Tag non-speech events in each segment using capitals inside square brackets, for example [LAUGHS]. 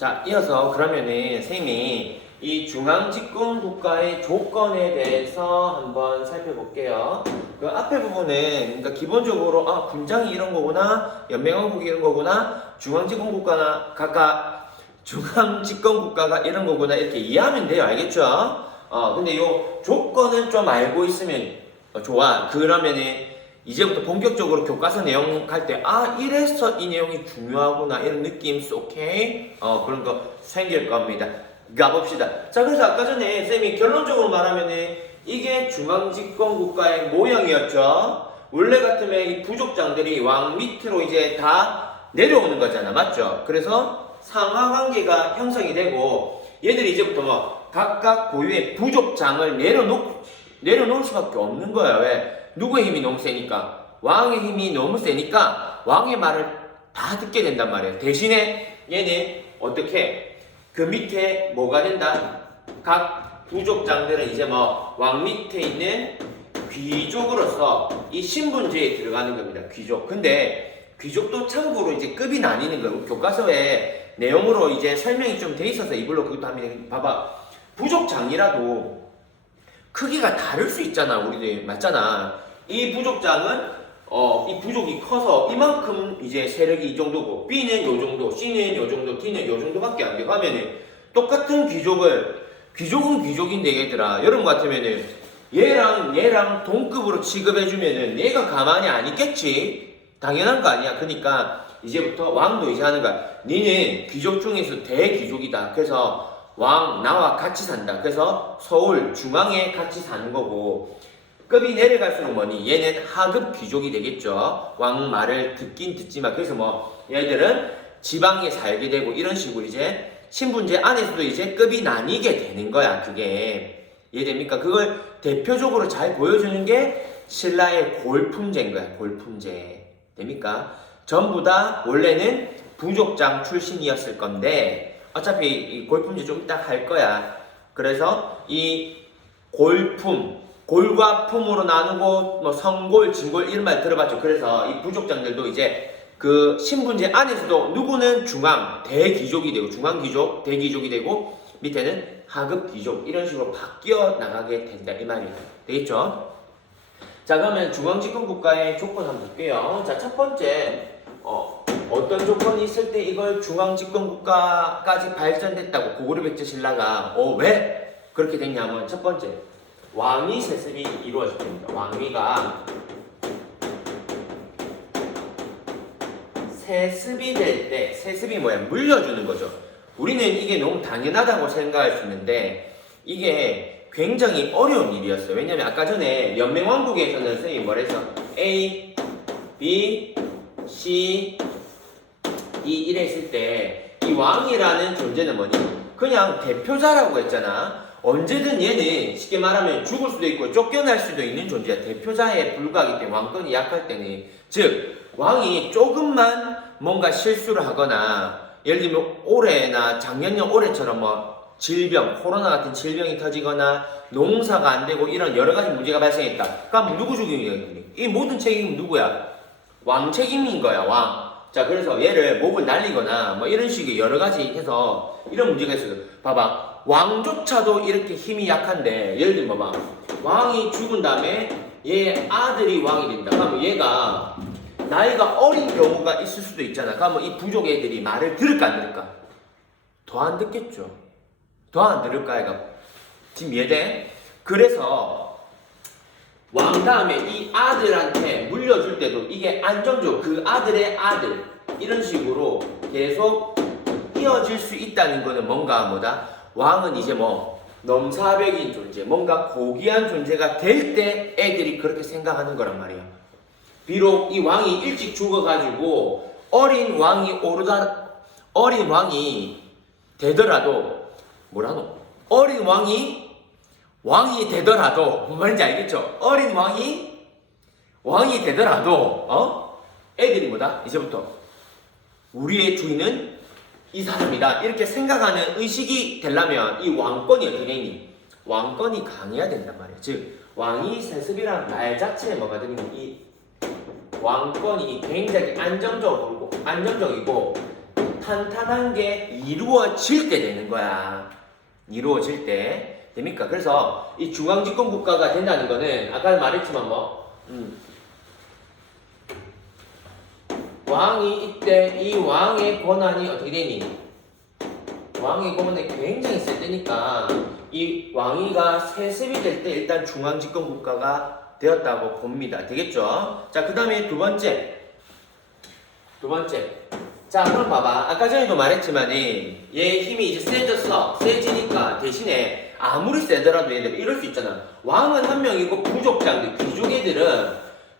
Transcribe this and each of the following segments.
자, 이어서 그러면은 선생님이 이 중앙집권 국가의 조건에 대해서 한번 살펴볼게요. 그 앞에 부분은 그러니까 기본적으로 아 군장이 이런 거구나, 연맹왕국이 이런 거구나, 중앙집권 국가나 각각 중앙집권 국가가 이런 거구나 이렇게 이해하면 돼요, 알겠죠? 어 근데 요 조건은 좀 알고 있으면 어, 좋아. 그러면은 이제부터 본격적으로 교과서 내용 할 때, 아, 이래서 이 내용이 중요하구나, 이런 느낌, 오케이? 어, 그런 거 생길 겁니다. 가봅시다. 자, 그래서 아까 전에 쌤이 결론적으로 말하면은 이게 중앙집권 국가의 모형이었죠? 원래 같으면 이 부족장들이 왕 밑으로 이제 다 내려오는 거잖아. 맞죠? 그래서 상하 관계가 형성이 되고 얘들이 이제부터 뭐 각각 고유의 부족장을 내려놓, 내려놓을 수밖에 없는 거야. 왜? 누구의 힘이 너무 세니까 왕의 힘이 너무 세니까 왕의 말을 다 듣게 된단 말이에요. 대신에 얘는 어떻게 그 밑에 뭐가 된다? 각 부족장들은 이제 뭐 왕 밑에 있는 귀족으로서 이 신분제에 들어가는 겁니다. 귀족. 근데 귀족도 참고로 이제 급이 나뉘는 거고 교과서에 내용으로 이제 설명이 좀 돼 있어서 이걸로 그것도 하면 봐봐 부족장이라도 크기가 다를 수 있잖아 우리들. 맞잖아. 이 부족장은 어, 이 부족이 커서 이만큼 이제 세력이 이 정도고 B는 요 정도, C는 요 정도, D는 요 정도밖에 안 되고 하면은 똑같은 귀족을 귀족은 귀족인데 얘들아 여러분 같으면은 얘랑 얘랑 동급으로 취급해주면은 얘가 가만히 안 있겠지? 당연한 거 아니야. 그러니까 이제부터 왕도 이제 하는 거야. 니는 귀족 중에서 대귀족이다. 그래서 왕 나와 같이 산다. 그래서 서울 중앙에 같이 사는 거고 급이 내려갈수록 뭐니? 얘는 하급 귀족이 되겠죠. 왕 말을 듣긴 듣지만 그래서 뭐 얘들은 지방에 살게 되고 이런 식으로 이제 신분제 안에서도 이제 급이 나뉘게 되는 거야 그게. 이해됩니까? 그걸 대표적으로 잘 보여주는 게 신라의 골품제인 거야 골품제. 됩니까? 전부 다 원래는 부족장 출신이었을 건데 어차피 이 골품제 좀 이따 할 거야 그래서 이 골품 골과 품으로 나누고 뭐 성골, 진골 이런 말 들어봤죠. 그래서 이 부족장들도 이제 그 신분제 안에서도 누구는 중앙 대귀족이 되고 중앙 귀족, 대귀족이 되고 밑에는 하급 귀족 이런 식으로 바뀌어 나가게 된다 이 말이에요. 되겠죠? 자 그러면 중앙집권 국가의 조건 한번 볼게요. 자 첫 번째 어, 어떤 조건이 있을 때 이걸 중앙집권 국가까지 발전됐다고 고구려 백제 신라가 어 왜 그렇게 됐냐면 첫 번째 왕위 세습이 이루어질 겁니다. 왕위가 세습이 될 때 세습이 뭐야? 물려주는 거죠. 우리는 이게 너무 당연하다고 생각할 수 있는데 이게 굉장히 어려운 일이었어요. 왜냐면 아까 전에 연맹왕국에서는 선생님이 뭐랬어? A, B, C, D 이랬을 때 이 왕이라는 존재는 뭐니? 그냥 대표자라고 했잖아. 언제든 얘는 쉽게 말하면 죽을 수도 있고 쫓겨날 수도 있는 존재야. 대표자에 불과하기 때문에 왕권이 약할 때는 즉 왕이 조금만 뭔가 실수를 하거나 예를 들면 올해나 작년년 올해처럼 뭐 질병, 코로나 같은 질병이 터지거나 농사가 안 되고 이런 여러 가지 문제가 발생했다. 그럼 누구 죽임이겠니? 이 모든 책임은 누구야? 왕 책임인 거야, 왕. 자, 그래서 얘를 목을 날리거나 뭐 이런 식의 여러 가지 해서 이런 문제가 있어요. 봐봐. 왕조차도 이렇게 힘이 약한데 예를 들면 봐봐. 왕이 죽은 다음에 얘 아들이 왕이 된다. 그러면 얘가 나이가 어린 경우가 있을 수도 있잖아. 그러면 이 부족 애들이 말을 들을까 안 들을까? 더 안 듣겠죠. 더 안 들을까 얘가 지금 이해돼? 그래서 왕 다음에 이 아들한테 물려줄 때도 이게 안정적 그 아들의 아들 이런 식으로 계속 이어질 수 있다는 거는 뭔가 뭐다? 왕은 이제 뭐 넘사벽인 존재, 뭔가 고귀한 존재가 될 때 애들이 그렇게 생각하는 거란 말이야. 비록 이 왕이 일찍 죽어가지고 어린 왕이 오르다 어린 왕이 되더라도 뭐라노? 어린 왕이 왕이 되더라도 뭔 말인지 알겠죠? 어린 왕이 왕이 되더라도 어 애들이 뭐다? 이제부터 우리의 주인은 이 사람이다 이렇게 생각하는 의식이 되려면 이 왕권이 어떻게 되니? 왕권이 강해야 된단 말이에요. 즉 왕이 세습이라는 말 자체에 뭐가 되는 이 왕권이 굉장히 안정적이고 안정적이고 탄탄한 게 이루어질 때 되는 거야. 이루어질 때 됩니까? 그래서 이 중앙집권 국가가 된다는 거는 아까 말했지만 뭐 음, 왕이 이때 이 왕의 권한이 어떻게 되니? 왕의 권한이 굉장히 셀 때니까 이 왕위가 세습이 될 때 일단 중앙집권 국가가 되었다고 봅니다. 되겠죠? 자, 그 다음에 두 번째. 두 번째. 자, 그럼 봐봐. 아까 전에도 말했지만, 얘 힘이 이제 세졌어. 세지니까 대신에 아무리 세더라도 얘들 이럴 수 있잖아. 왕은 한 명이고 부족장들, 귀족 애들은,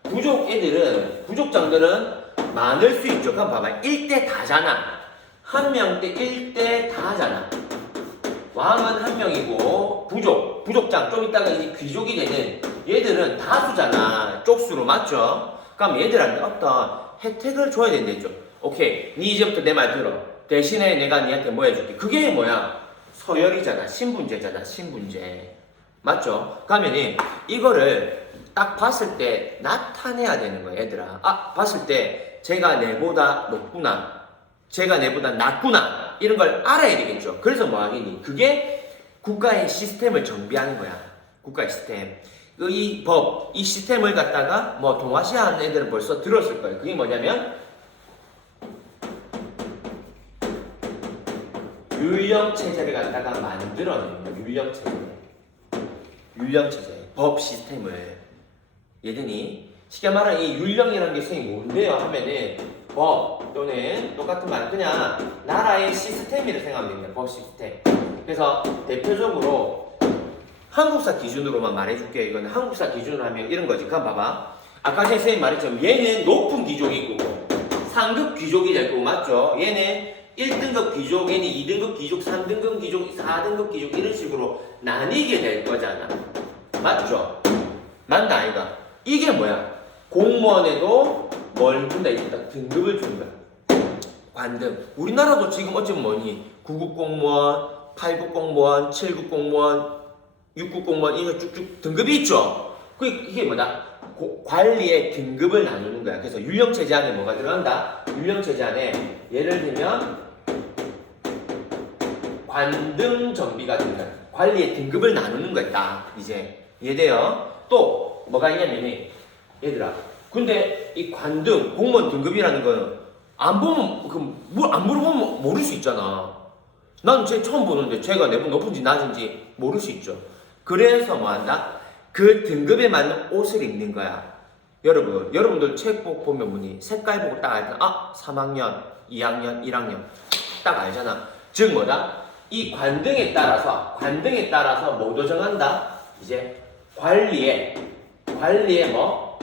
부족 애들은, 부족장들은 많을 수 있죠. 그럼 봐봐. 1대 다잖아. 한명때 1대 다잖아. 왕은 한 명이고 부족, 부족장 좀 있다가 이제 귀족이 되는 얘들은 다수잖아. 쪽수로 맞죠? 그럼 얘들한테 어떤 혜택을 줘야 된대죠. 오케이, 네 이제부터 내 말 들어. 대신에 내가 니한테 뭐 해줄게. 그게 뭐야? 서열이잖아. 신분제잖아. 신분제. 맞죠? 그러면은 이거를 딱 봤을 때 나타내야 되는 거야, 얘들아. 아, 봤을 때 제가 내보다 높구나. 제가 내보다 낫구나. 이런 걸 알아야 되겠죠. 그래서 뭐 하겠니? 그게 국가의 시스템을 정비하는 거야. 국가의 시스템. 그이 법, 이 시스템을 갖다가 뭐 동아시아 하는 애들은 벌써 들었을 거예요. 그게 뭐냐면 율령 체제를 갖다가 거예요. 율령 체제. 율령 체제. 법 시스템을 얘들이 쉽게 말하면 이 율령이라는 게 선생님 뭔데요? 하면은 법 또는 똑같은 말 그냥 나라의 시스템이라 생각하면 됩니다. 법 시스템. 그래서 대표적으로 한국사 기준으로만 말해줄게요. 이거는 한국사 기준으로 하면 이런 거지. 그럼 봐봐. 아까 선생님 말했지만 얘는 높은 귀족이고 상급 귀족이 될 거고 맞죠? 얘는 1등급 귀족, 얘는 2등급 귀족, 3등급 귀족, 4등급 귀족 이런 식으로 나뉘게 될 거잖아. 맞죠? 맞나 아이가? 이게 뭐야? 공무원에도 뭘 준다 이다 등급을 거야. 관등. 우리나라도 지금 어쩌면 뭐니? 9급 공무원, 8급 공무원, 7급 공무원, 6급 공무원 이거 쭉쭉 등급이 있죠. 그 이게 뭐다? 고- 관리의 등급을 나누는 거야. 그래서 율령 체제 안에 뭐가 들어간다? 율령 체제 안에 예를 들면 관등 정비가 된다. 관리의 등급을 나누는 거다. 이제 이해돼요? 또 뭐가 있냐면 얘들아. 근데 이 관등 공무원 등급이라는 거는 안 보면 그안 물어보면 모를 수 있잖아. 난쟤 처음 보는데 쟤가 내보다 높은지 낮은지 모를 수 있죠. 그래서 뭐 한다? 그 등급에 맞는 옷을 입는 거야. 여러분, 여러분들 책복 보면 뭐니? 색깔 보고 딱 알잖아. 아, 3학년, 2학년, 1학년. 딱 알잖아. 즉 뭐다? 이 관등에 따라서, 관등에 따라서 뭐도 정한다? 이제 관리에, 관리에 뭐?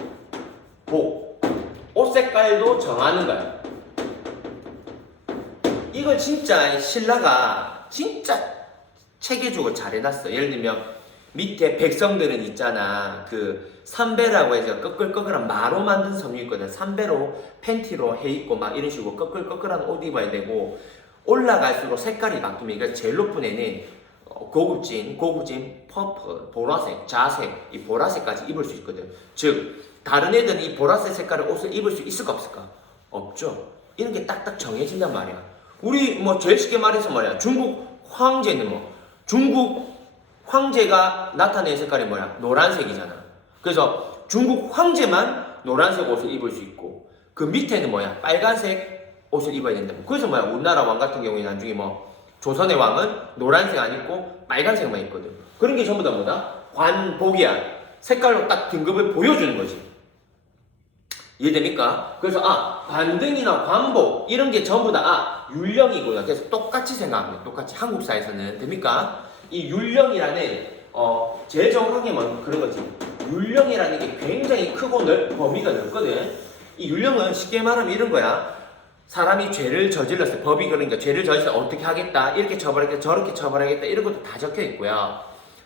복. 옷 색깔도 정하는 거야. 이거 진짜 신라가 진짜 체계적으로 잘 해놨어. 예를 들면 밑에 백성들은 있잖아. 그 삼배라고 해서 꺼끌꺼끌한 마로 만든 섬이 있거든. 삼배로 팬티로 해 입고 막 이런 식으로 꺼끌꺼끌한 옷 입어야 되고 올라갈수록 색깔이 바뀝니다. 그래서 제일 높은 애는 어, 고급진, 고급진 퍼플, 보라색, 자색, 이 보라색까지 입을 수 있거든. 즉 다른 애들은 이 보라색 색깔의 옷을 입을 수 있을까 없을까? 없죠. 이런 게 딱딱 정해진단 말이야. 우리 뭐 제일 쉽게 말해서 말이야. 중국 황제는 뭐 중국 황제가 나타낸 색깔이 뭐야? 노란색이잖아. 그래서 중국 황제만 노란색 옷을 입을 수 있고 그 밑에는 뭐야? 빨간색 옷을 입어야 된다. 그래서 뭐야? 우리나라 왕 같은 경우에 나중에 뭐 조선의 왕은 노란색 안 입고 빨간색만 입거든. 그런 게 전부 다 뭐다? 관복이야. 색깔로 딱 등급을 보여주는 거지. 이해됩니까? 그래서 아 관등이나 관복 이런 게 전부 다 아 율령이구나. 그래서 똑같이 생각합니다. 똑같이 한국사에서는 됩니까? 이 율령이라는 어 정확하게 뭐 그런 거지. 율령이라는 게 굉장히 크고 넓 범위가 넓거든. 이 율령은 쉽게 말하면 이런 거야. 사람이 죄를 저질렀어요. 법이 그러니까 죄를 저질렀어 어떻게 하겠다. 이렇게 처벌하겠다. 저렇게 처벌하겠다. 이런 것도 다 적혀 있고요.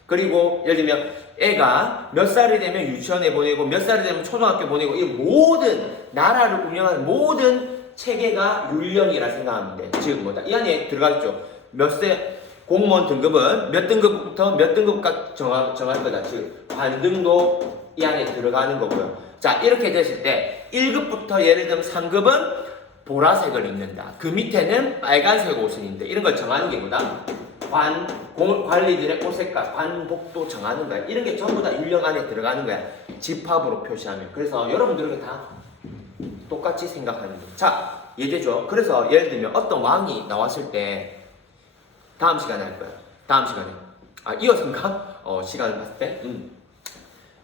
그리고 예를 들면 애가 몇 살이 되면 유치원에 보내고 몇 살이 되면 초등학교 보내고 이 모든 나라를 운영하는 모든 체계가 율령이라 생각하면 돼. 즉 뭐다 이 안에 들어가겠죠. 몇 세 공무원 등급은 몇 등급부터 몇 등급까지 정할, 정할 거다. 즉 관등도 이 안에 들어가는 거고요. 자 이렇게 됐을 때 1급부터 예를 들면 3급은 보라색을 입는다. 그 밑에는 빨간색 옷을 입는다. 이런 걸 정하는 게 뭐다? 관, 공, 관리들의 옷 색깔, 관복도 정하는 거야. 이런 게 전부 다 율령 안에 들어가는 거야. 집합으로 표시하면. 그래서 여러분들에게 다 똑같이 생각하는 거예요. 자, 예제죠. 그래서 예를 들면 어떤 왕이 나왔을 때 다음 시간에 할 거야. 다음 시간에. 아, 이어서인가? 어, 시간을 봤을 때. 음.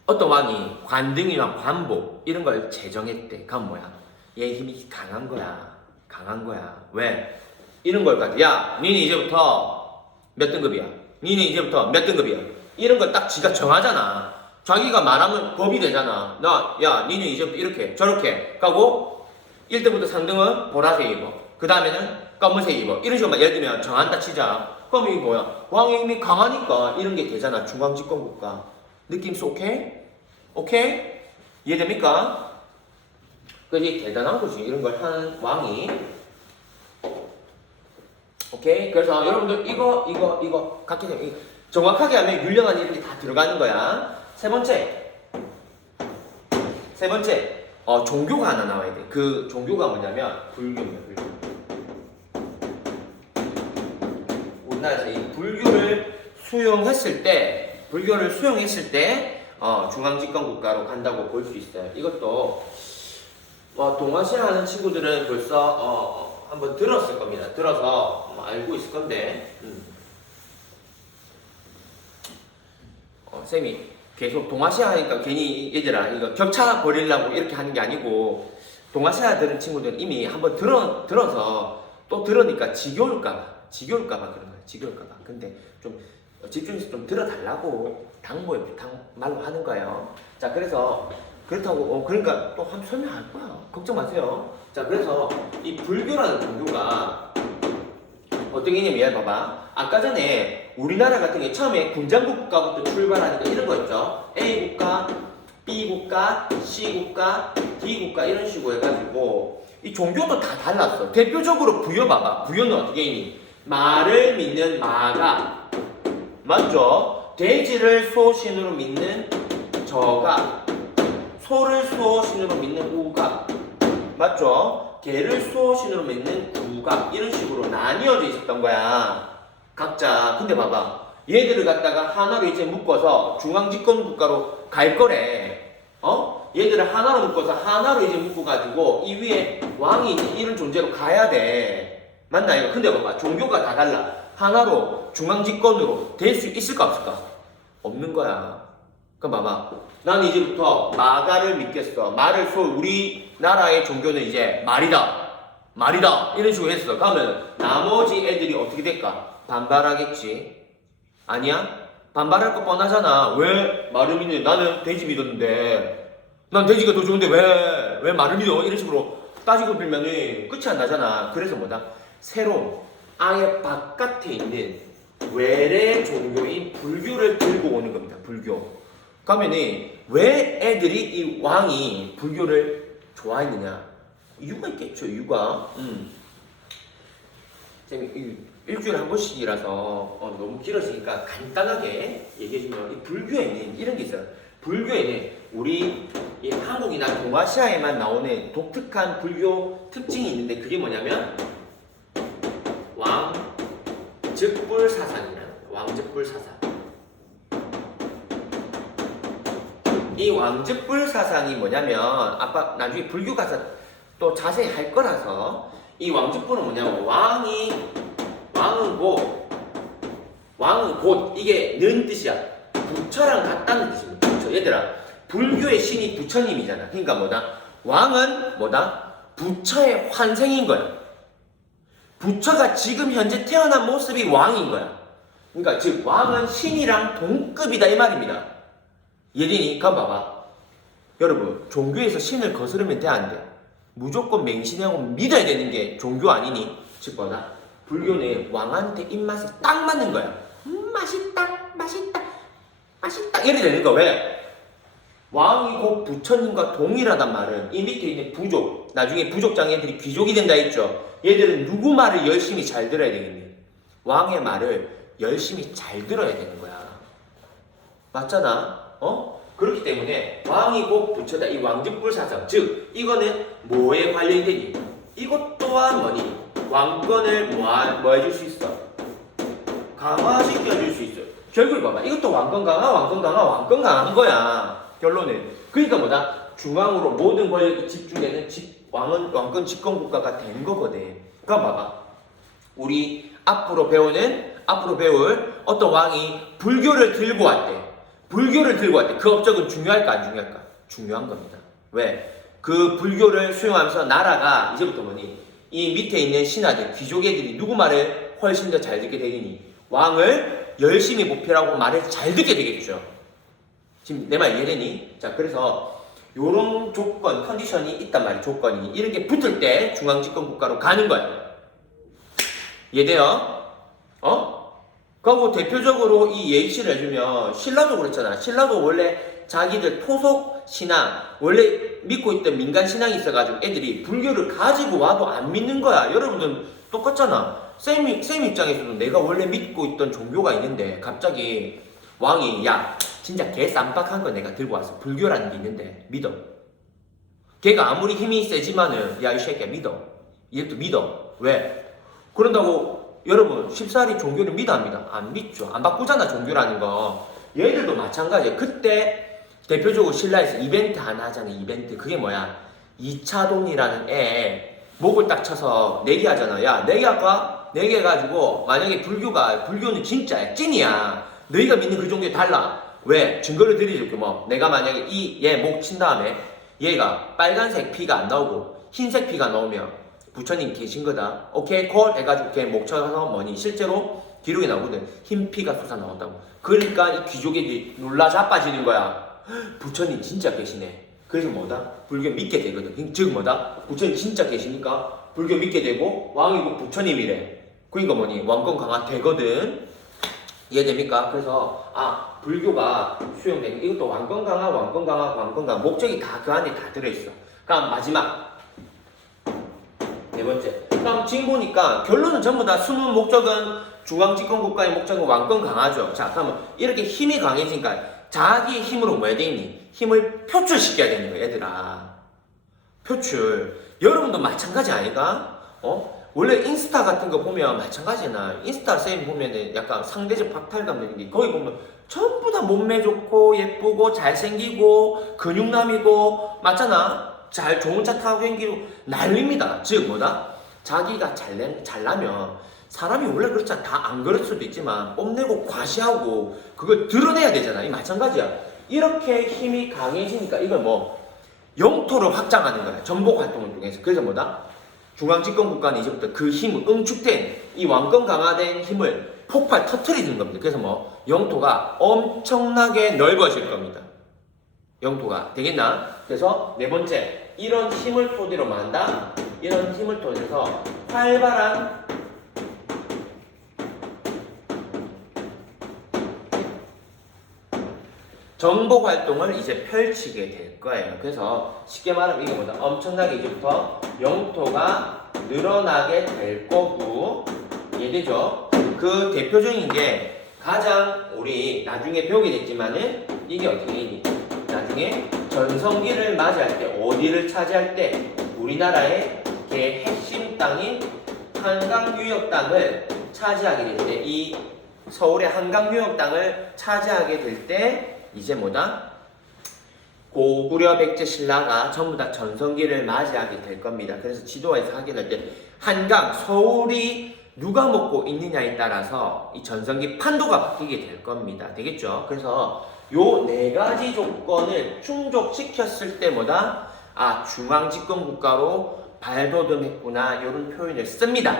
어떤 왕이 관등이나 관복 이런 걸 제정했대. 그건 뭐야? 얘 힘이 강한 거야. 강한 거야. 왜? 이런 걸 가지고 야, 니는 이제부터 몇 등급이야? 니는 이제부터 몇 등급이야? 이런 걸 딱 지가 정하잖아. 자기가 말하면 법이 되잖아. 나, 야, 니는 이제부터 이렇게, 저렇게. 가고, 1등부터 3등은 보라색 입어. 그 다음에는 검은색 입어. 이런 식으로 막 예를 들면 정한다 치자. 그럼 이게 뭐야? 왕의 힘이 강하니까 이런 게 되잖아. 중앙집권국가. 느낌 오케이? 오케이? 이해됩니까? 그 이게 대단한 거지. 이런 걸 하는 왕이. 오케이? 그래서 여러분들 이거, 이거, 이거 각기 이- 정확하게 하면 율령한 이런 게다 들어가는 거야. 세 번째. 세 번째. 어, 종교가 하나 나와야 돼. 그 종교가 뭐냐면 불교입니다. 불교. 우리나라에서 이 불교를 수용했을 때, 불교를 수용했을 때, 어, 중앙집권 국가로 간다고 볼 수 있어요. 이것도 어, 동아시아 하는 친구들은 벌써 어, 한번 들었을 겁니다. 들어서 뭐 알고 있을 건데, 음. 어, 쌤이 계속 동아시아 하니까 괜히 얘들아 이거 격차 버리려고 이렇게 하는 게 아니고 동아시아 들은 친구들은 이미 한번 들어 들어서 또 들으니까 지겨울까봐 지겨울까봐 그런. 지겨울까봐. 근데 좀 집중해서 좀 들어달라고 당부에 당 말로 하는 거예요. 자 그래서 그렇다고 어, 그러니까 또 한 설명할 거야. 걱정 마세요. 자 그래서 이 불교라는 종교가 어떤 개념이야? 봐봐. 아까 전에 우리나라 같은 게 처음에 군장국가부터 출발하니까 이런 거 있죠. A 국가, B 국가, C 국가, D 국가 이런 식으로 해가지고 이 종교도 다 달랐어. 대표적으로 부여 봐봐. 부여는 어떻게 있니? 말을 믿는 마가 맞죠? 돼지를 수호신으로 믿는 저가 소를 수호신으로 믿는 우가 맞죠? 개를 수호신으로 믿는 구가 이런 식으로 나뉘어져 있었던 거야. 각자. 근데 봐봐. 얘들을 갖다가 하나로 이제 묶어서 중앙집권 국가로 갈 거래. 어? 얘들을 하나로 묶어서 하나로 이제 묶어가지고 이 위에 왕이 이런 존재로 가야 돼. 맞나 이거? 근데 봐봐. 종교가 다 달라. 하나로 중앙집권으로 될 수 있을까 없을까? 없는 거야. 그럼 봐봐. 난 이제부터 마가를 믿겠어. 말을 소 우리 나라의 종교는 이제 말이다. 말이다. 이런 식으로 했어. 그러면 나머지 애들이 어떻게 될까? 반발하겠지. 아니야? 반발할 거 뻔하잖아. 왜 말을 믿는? 나는 돼지 믿었는데. 난 돼지가 더 좋은데 왜? 왜 말을 믿어? 이런 식으로 따지고 빌면은 끝이 안 나잖아. 그래서 뭐다? 새로 아예 바깥에 있는 외래 종교인 불교를 들고 오는 겁니다. 불교. 그러면은 왜 애들이 이 왕이 불교를 좋아했느냐? 이유가 있겠죠. 이유가. 음. 일주일에 한 번씩이라서 어, 너무 길어지니까 간단하게 얘기해주면 이 불교에는 이런 게 있어요. 불교에는 우리 이 한국이나 동아시아에만 나오는 독특한 불교 특징이 있는데 그게 뭐냐면 왕즉불 사상이라는. 왕즉불 사상. 이 왕즉불 사상이 뭐냐면 아빠 나중에 불교 가서 또 자세히 할 거라서 이 왕즉불은 뭐냐면 왕이 왕은 곧 왕은 곧 이게 는 뜻이야. 부처랑 같다는 뜻입니다 부처. 얘들아 불교의 신이 부처님이잖아. 그러니까 뭐다? 왕은 뭐다? 부처의 환생인 거야 부처가 지금 현재 태어난 모습이 왕인 거야 그러니까 즉 왕은 신이랑 동급이다 이 말입니다 예린이 그럼 봐봐 여러분 종교에서 신을 거스르면 돼 안 돼? 무조건 맹신하고 믿어야 되는 게 종교 아니니? 즉 뭐다? 불교는 왕한테 입맛에 딱 맞는 거야 음 맛있다 맛있다 맛있다 이래 되는 거 왜? 왕이 곧 부처님과 동일하단 말은 이 밑에 있는 부족 나중에 부족장 애들이 귀족이 된다 했죠 얘들은 누구 말을 열심히 잘 들어야 되겠니? 왕의 말을 열심히 잘 들어야 되는 거야 맞잖아. 어? 그렇기 때문에 왕이 곧 부처다. 이 왕직불 사상. 즉, 이거는 뭐에 관련이 되니? 이것 또한 뭐니? 왕권을 뭐, 뭐 해줄 수 있어? 강화시켜줄 수 있어. 결국을 봐봐. 이것도 왕권 강화, 왕권 강화, 왕권 강화한 거야. 결론은. 그러니까 뭐다? 중앙으로 모든 권력이 집중되는 집, 왕은, 왕권 집권 국가가 된 거거든. 그럼 봐봐. 우리 앞으로 배우는, 앞으로 배울 어떤 왕이 불교를 들고 왔대. 불교를 들고 왔대. 그 업적은 중요할까, 안 중요할까? 중요한 겁니다. 왜? 그 불교를 수용하면서 나라가 이제부터 뭐니? 이 밑에 있는 신하들, 귀족애들이 누구 말을 훨씬 더 잘 듣게 되니? 왕을 열심히 목표라고 말을 잘 듣게 되겠죠. 지금 내 말 이해되니? 자, 그래서 요런 조건, 컨디션이 있단 말이야, 조건이. 이런 게 붙을 때 중앙집권 국가로 가는 거야. 이해돼요? 어? 그리고 대표적으로 이 예시를 해주면 신라도 그랬잖아. 신라도 원래 자기들 토속 신앙, 원래 믿고 있던 민간 신앙이 있어가지고 애들이 불교를 가지고 와도 안 믿는 거야. 여러분들 똑같잖아. 쌤, 쌤 입장에서도 내가 원래 믿고 있던 종교가 있는데 갑자기 왕이 야 진짜 개 쌈박한 거 내가 들고 왔어. 불교라는 게 있는데 믿어. 걔가 아무리 힘이 세지만은 야 이 새끼야 믿어. 이것도 믿어. 왜? 그런다고 여러분 쉽사리 종교를 믿어 안 믿어? 안 믿죠. 안 바꾸잖아 종교라는 거. 얘들도 마찬가지야. 그때 대표적으로 신라에서 이벤트 하나 하잖아. 이벤트 그게 뭐야? 이차동이라는 애 목을 딱 쳐서 내기 하잖아. 야 내기 할까? 내기 해가지고 만약에 불교가 불교는 진짜야 찐이야. 너희가 믿는 그 종교에 달라. 왜? 증거를 드리줄게 뭐. 내가 만약에 이 얘 목 친 다음에 얘가 빨간색 피가 안 나오고 흰색 피가 나오면 부처님 계신 거다. 오케이 콜 해가지고 걔 목 쳐서 뭐니 실제로 기록이 나오거든. 흰 피가 솟아 나온다고. 그러니까 이 귀족애들이 놀라 자빠지는 거야. [GASPS] 부처님 진짜 계시네. 그래서 뭐다? 불교 믿게 되거든. 즉 뭐다? 부처님 진짜 계시니까 불교 믿게 되고 왕이고 부처님이래. 그러니까 뭐니? 왕권 강화 되거든. 이해됩니까? 그래서 아 불교가 수용되는 이것도 왕권 강화, 왕권 강화, 왕권 강화 목적이 다 그 안에 다 들어있어. 그럼 마지막 네 번째. 그럼 지금 보니까 결론은 전부 다 숨은 목적은 중앙집권 국가의 목적은 왕권 강화죠. 자, 그러면 이렇게 힘이 강해지니까 자기의 힘으로 뭐 해야 되니? 힘을 표출시켜야 되는 거야, 얘들아. 표출. 여러분도 마찬가지 아니가? 어? 원래 인스타 같은 거 보면 마찬가지나 인스타 쌤 보면은 약간 상대적 박탈감 드는 게 거기 보면 전부 다 몸매 좋고 예쁘고 잘생기고 근육남이고 맞잖아. 잘 좋은 차 타고 행기고 난립니다. 즉 뭐다? 자기가 잘내, 잘나면 사람이 원래 그렇잖아 다 안 그럴 수도 있지만 뽐내고 과시하고 그걸 드러내야 되잖아. 이 마찬가지야. 이렇게 힘이 강해지니까 이걸 뭐 영토를 확장하는 거야. 전복 활동을 통해서. 그래서 뭐다 중앙집권 국가는 이제부터 그 힘, 응축된 이 왕권 강화된 힘을 폭발 터트리는 겁니다. 그래서 뭐 영토가 엄청나게 넓어질 겁니다. 영토가 되겠나? 그래서 네 번째 이런 힘을 토대로 만다. 이런 힘을 토대로 활발한 정복 활동을 이제 펼치게 될 거예요. 그래서 쉽게 말하면 이게 뭐다? 엄청나게 이제부터 영토가 늘어나게 될 거고 이해되죠? 그 대표적인 게 가장 우리 나중에 배우게 됐지만은 이게 어떻게 되니? 나중에 전성기를 맞이할 때 어디를 차지할 때 우리나라의 개 핵심 땅인 한강 유역 땅을 차지하게 될 때 이 서울의 한강 유역 땅을 차지하게 될때 이제 뭐다? 고구려 백제 신라가 전부 다 전성기를 맞이하게 될 겁니다. 그래서 지도에서 확인할 때 한강 서울이 누가 먹고 있느냐에 따라서 이 전성기 판도가 바뀌게 될 겁니다. 되겠죠? 그래서 요 네 가지 조건을 충족시켰을 때마다 아 중앙 집권 국가로 발돋움했구나 이런 표현을 씁니다.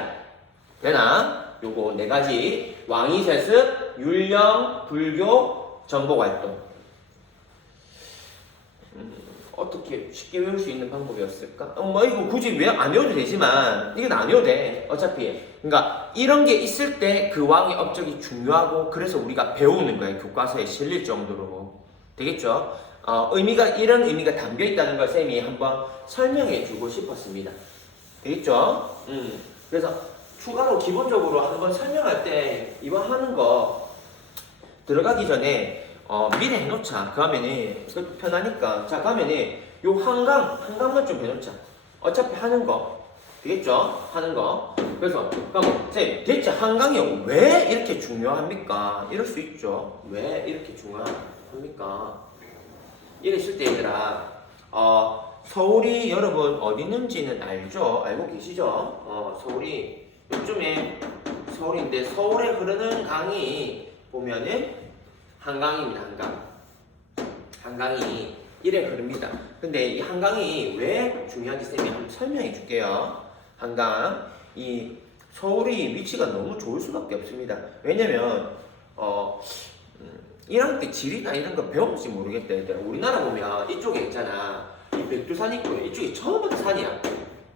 되나? 요거 네 가지 왕위 세습, 율령, 불교, 정복 활동. 음, 어떻게 쉽게 외울 수 있는 방법이었을까? 어, 뭐 이거 굳이 왜 안 외워도 되지만 이건 안 외워도 돼. 어차피. 그러니까 이런 게 있을 때 그 왕의 업적이 중요하고 그래서 우리가 배우는 거예요. 교과서에 실릴 정도로. 되겠죠? 어, 의미가 이런 의미가 담겨 있다는 걸 쌤이 한번 설명해 주고 싶었습니다. 되겠죠? 음. 그래서 추가로 기본적으로 한번 설명할 때 이번 하는 거 들어가기 전에 어, 미리 해놓자. 그 하면은 그 편하니까. 자, 가면은 요 한강 한강만 좀 해놓자. 어차피 하는 거 되겠죠? 하는 거. 그래서 그럼 선생님 대체 한강이 왜 이렇게 중요합니까? 이럴 수 있죠. 왜 이렇게 중요합니까? 이랬을 때 얘들아 어, 서울이 여러분 어디 있는지는 알죠? 알고 계시죠? 어, 서울이 요즘에 서울인데 서울에 흐르는 강이 보면은 한강입니다. 한강. 한강이 이래 흐릅니다. 근데 이 한강이 왜 중요한지 쌤이 한번 설명해 줄게요. 한강 이 서울이 위치가 너무 좋을 수밖에 없습니다. 왜냐면 어 음, 1학년 때 지리나 이런 거 배웠는지 모르겠다 얘들아. 우리나라 보면 이쪽에 있잖아 이 백두산 있고 이쪽이 전부 다 산이야.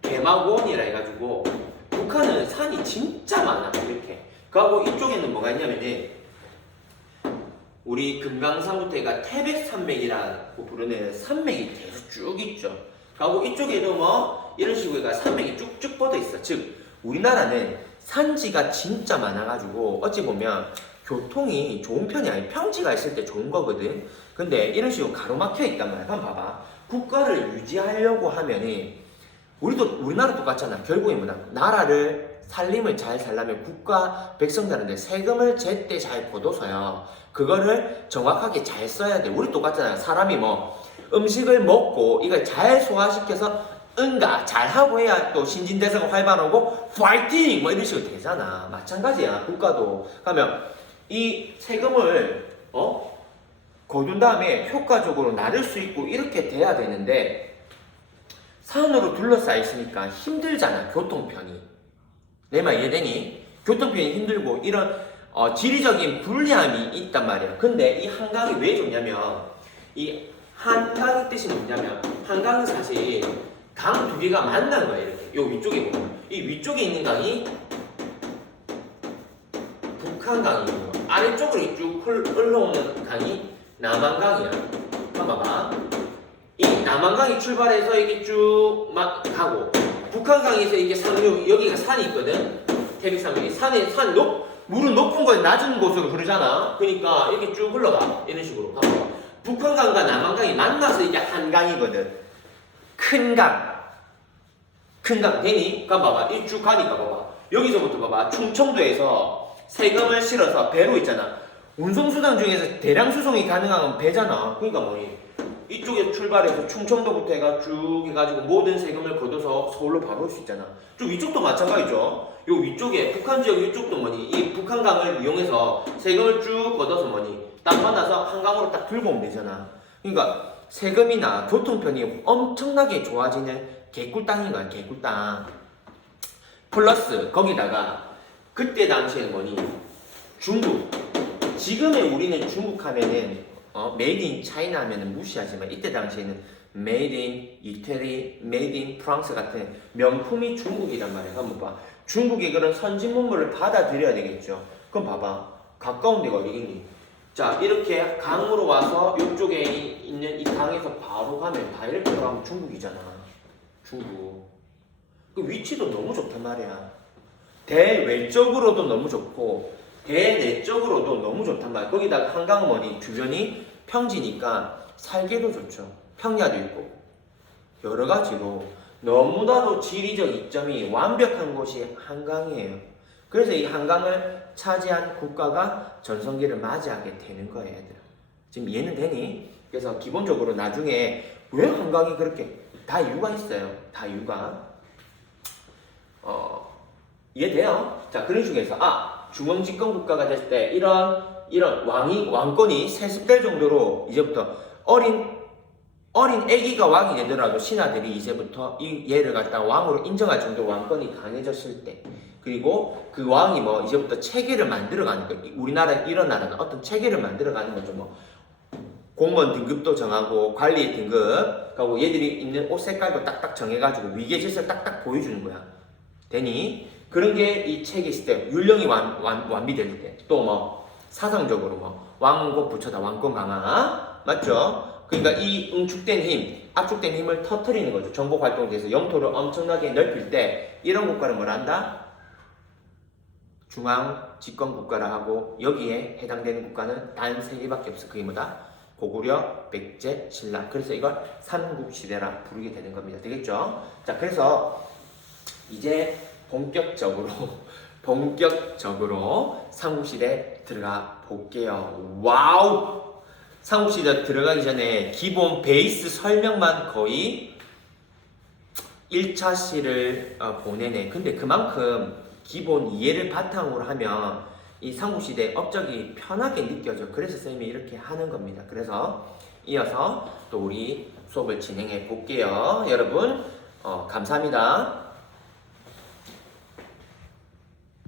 개마고원이라 해가지고 북한은 산이 진짜 많아 이렇게. 그하고 이쪽에는 뭐가 있냐면은 우리 금강산부터 해가 태백산맥이라고 부르는 산맥이 계속 쭉 있죠. 그리고 이쪽에도 뭐 이런 식으로 산맥이 쭉쭉 뻗어 있어. 즉 우리나라는 산지가 진짜 많아가지고 어찌 보면 교통이 좋은 편이 아니 평지가 있을 때 좋은 거거든. 근데 이런 식으로 가로막혀 있단 말이야. 한번 봐봐. 국가를 유지하려고 하면은 우리도 우리나라 똑같잖아. 결국에 뭐다? 나라를 살림을 잘 살려면 국가 백성들한테 세금을 제때 잘 걷어서요. 그거를 정확하게 잘 써야 돼. 우리 똑같잖아요. 사람이 뭐 음식을 먹고 이걸 잘 소화시켜서 응가 잘 하고 해야 또 신진대사가 활발하고 파이팅 뭐 이런 식으로 되잖아. 마찬가지야. 국가도. 그러면 이 세금을 어 거둔 다음에 효과적으로 나를 수 있고 이렇게 돼야 되는데 산으로 둘러싸여 있으니까 힘들잖아 교통편이 내 말 이해되니? 교통편이 힘들고 이런 어, 지리적인 불리함이 있단 말이야. 근데 이 한강이 왜 좋냐면 이 한강의 뜻이 뭐냐면 한강은 사실 강 두 개가 만난 거야 이렇게. 요 위쪽에 보면. 이 위쪽에 있는 강이 북한강이고 아래쪽으로 쭉 흘- 흘러오는 강이 남한강이야. 한번 봐봐. 이 남한강이 출발해서 이게 쭉 막 가고 북한강에서 이게 상류 여기가 산이 있거든. 태백산맥이. 산에 산 높, 물은 높은 거에 낮은 곳으로 흐르잖아. 그러니까 이렇게 쭉 흘러가. 이런 식으로 봐봐 북한강과 남한강이 만나서 이게 한강이거든. 큰 강. 큰 강 되니? 그럼 봐봐. 이 쭉 가니까 봐봐. 여기서부터 봐봐. 충청도에서 세금을 실어서 배로 있잖아. 운송수단 중에서 대량 수송이 가능한 건 배잖아. 그러니까 뭐니? 이쪽에 출발해서 충청도부터 해가 쭉 해가지고 모든 세금을 걷어서 서울로 바로 올 수 있잖아. 좀 위쪽도 마찬가지죠. 요 위쪽에 북한 지역 이쪽도 뭐니 이 북한강을 이용해서 세금을 쭉 걷어서 뭐니 딱 만나서 한강으로 딱 들고 오면 되잖아. 그러니까 세금이나 교통편이 엄청나게 좋아지는 개꿀 땅인 거야 개꿀 땅. 플러스 거기다가 그때 당시에는 뭐니 중국 지금의 우리는 중국 하면은 어, 메이드 인 차이나 하면은 무시하지만 이때 당시에는 메이드 인 이태리, 메이드 인 프랑스 같은 명품이 중국이란 말이야. 한번 봐. 중국의 그런 선진 문물을 받아들여야 되겠죠. 그럼 봐봐. 가까운 데가 어디겠니? 자, 이렇게 강으로 와서 이쪽에 이- 있는 이 강에서 바로 가면 다이렉트로 가면 중국이잖아. 중국. 그 위치도 너무 좋단 말이야. 대외적으로도 너무 좋고 대내적으로도 너무 좋단 말이야. 거기다가 한강 어머니 주변이 평지니까 살기도 좋죠. 평야도 있고 여러 가지로 너무나도 지리적 이점이 완벽한 곳이 한강이에요. 그래서 이 한강을 차지한 국가가 전성기를 맞이하게 되는 거예요, 얘들아. 지금 이해는 되니? 그래서 기본적으로 나중에 왜 한강이 그렇게 다 이유가 있어요. 다 이유가 어 이해돼요? 자 그런 중에서 아 중앙집권 국가가 됐을 때 이런 이런 왕이 왕권이 세습될 정도로 이제부터 어린 어린 아기가 왕이 되더라도 신하들이 이제부터 이 얘를 갖다 왕으로 인정할 정도로 왕권이 강해졌을 때 그리고 그 왕이 뭐 이제부터 체계를 만들어가는 거 우리나라 이런 나라는 어떤 체계를 만들어가는 거죠. 뭐 공무원 등급도 정하고 관리 등급 하고 얘들이 입는 옷 색깔도 딱딱 정해가지고 위계 질서 딱딱 보여주는 거야. 되니 그런 게 이 책이 있을 때 율령이 완, 완, 완비될 때 또 뭐 사상적으로 뭐 왕국 부처다 왕권 강화. 맞죠? 그러니까 이 응축된 힘 압축된 힘을 터트리는 거죠 정복 활동에서 영토를 엄청나게 넓힐 때 이런 국가를 뭐라 한다? 중앙 집권 국가라 하고 여기에 해당되는 국가는 단 세 개밖에 없어 그게 뭐다? 고구려, 백제, 신라 그래서 이걸 삼국 시대라 부르게 되는 겁니다 되겠죠? 자 그래서 이제 본격적으로 [LAUGHS] 본격적으로 상무실에 들어가 볼게요. 와우! 상무실에 들어가기 전에 기본 베이스 설명만 거의 1차 시를 어, 보내네. 근데 그만큼 기본 이해를 바탕으로 하면 이 상무시대 업적이 편하게 느껴져. 그래서 선생님이 이렇게 하는 겁니다. 그래서 이어서 또 우리 수업을 진행해 볼게요. 여러분, 어, 감사합니다.